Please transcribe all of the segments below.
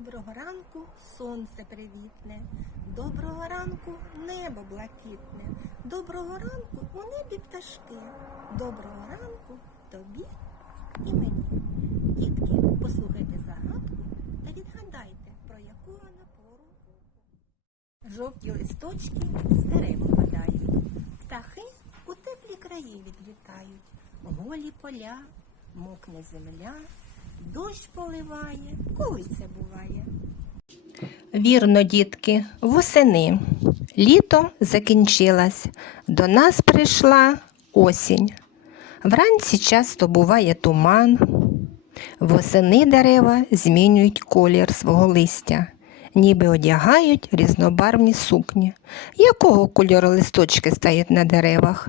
Доброго ранку сонце привітне, доброго ранку небо блакитне, доброго ранку у небі пташки, доброго ранку тобі і мені. Дітки, послухайте загадку та відгадайте, про яку вона пору. Жовті листочки з дерев опадають, птахи у теплі краї відлітають, голі поля, мокне земля. Дощ поливає, коли це буває? Вірно, дітки, восени. Літо закінчилось. До нас прийшла осінь. Вранці часто буває туман. Восени дерева змінюють колір свого листя, ніби одягають різнобарвні сукні. Якого кольору листочки стають на деревах?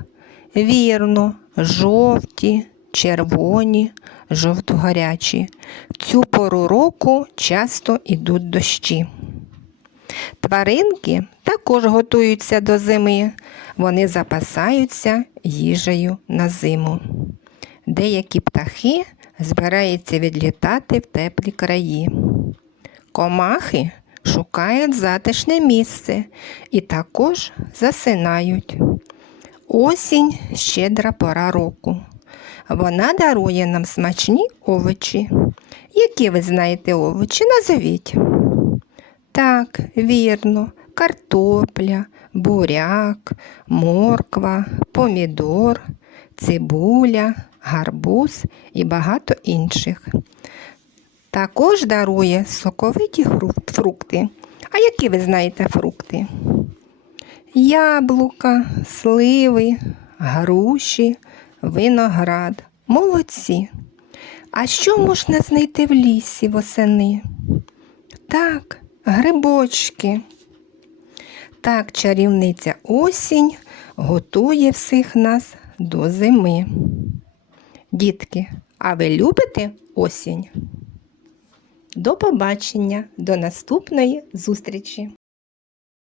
Вірно, жовті, червоні, жовто-гарячі. В цю пору року часто йдуть дощі. Тваринки також готуються до зими. Вони запасаються їжею на зиму. Деякі птахи збираються відлітати в теплі краї. Комахи шукають затишне місце і також засинають. Осінь щедра пора року. Вона дарує нам смачні овочі. Які ви знаєте овочі? Назовіть. Так, вірно, картопля, буряк, морква, помідор, цибуля, гарбуз і багато інших. Також дарує соковиті фрукти. А які ви знаєте фрукти? Яблука, сливи, груші, виноград. Молодці. А що можна знайти в лісі восени? Так, грибочки. Так, чарівниця осінь готує всіх нас до зими. Дітки, а ви любите осінь? До побачення, до наступної зустрічі!